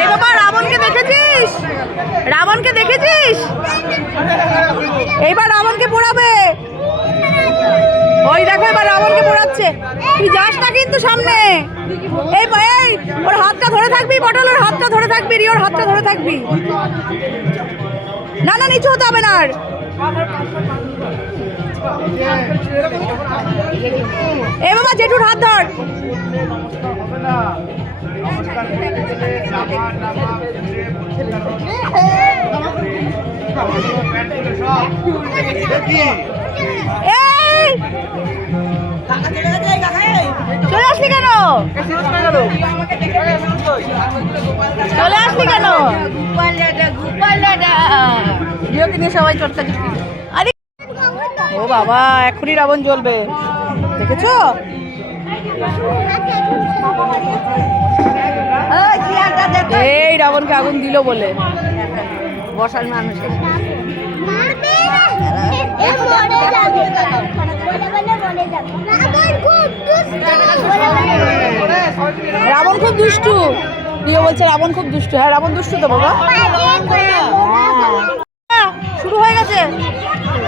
এই বাবা রাবণকে দেখেছিস? রাবণকে দেখেছিস? এইবার রাবণকে পোড়াবে। ওই দেখো এবার রাবণকে পোড়াচ্ছে। তুই যাস না কিন্তু সামনে। এই ওর হাতটা ধরে থাকবি, পটলের হাতটা ধরে থাকবি, রিওর হাতটা ধরে থাকবি। না না নিচু হতে হবে না আর। এ বাবা জেঠুর হাত ধর। চলে আসলি কেন? চলে আসলি কেন? রিওকে নিয়ে সবাই চটকা চটকি। আরে ও বাবা এখনই রাবণ জ্বলবে, দেখেছো? এই রাবণকে আগুন দিল বলে বসার মানুষ। রাবণ খুব দুষ্টু। রিও বলছে রাবণ খুব দুষ্টু। হ্যাঁ রাবণ দুষ্টু তো বাবা। শুরু হয়ে গেছে,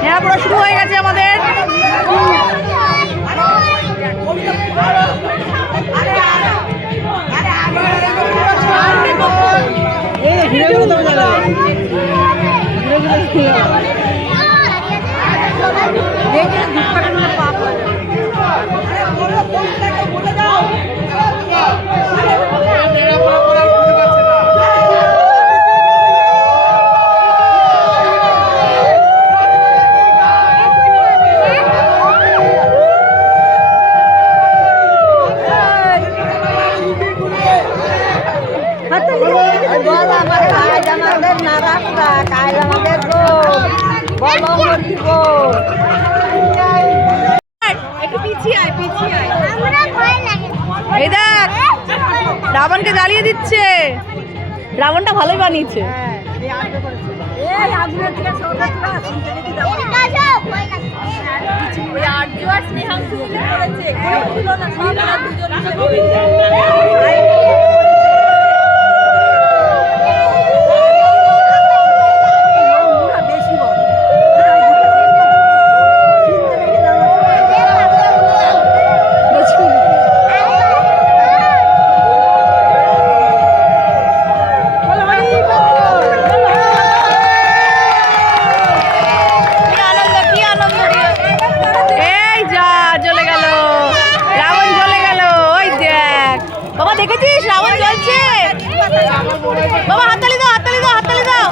নেড়াপোড়া শুরু হয়ে গেছে আমাদের। রাবণকে জ্বালিয়ে দিচ্ছে। রাবণটা ভালোই বানিয়েছে। দেখেছিস রাবণ জ্বলছে? বাবা হাততালি দাও, হাততালি দাও, হাততালি দাও।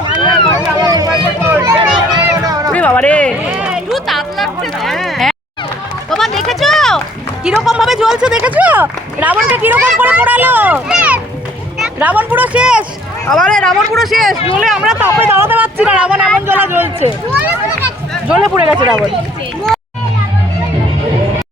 বাবা রে বাবা দেখেছো কিরকম ভাবে জ্বলছে? দেখেছো রাবণটা কিরকম করে পোড়ালো? রাবণ পুরো শেষ। আবার রাবণ পুরো শেষ। জ্বলে আমরা তাপে দাঁড়াতে পারছি না। রাবণ এমন জ্বলা জ্বলছে, জ্বলে পুড়ে গেছে রাবণ।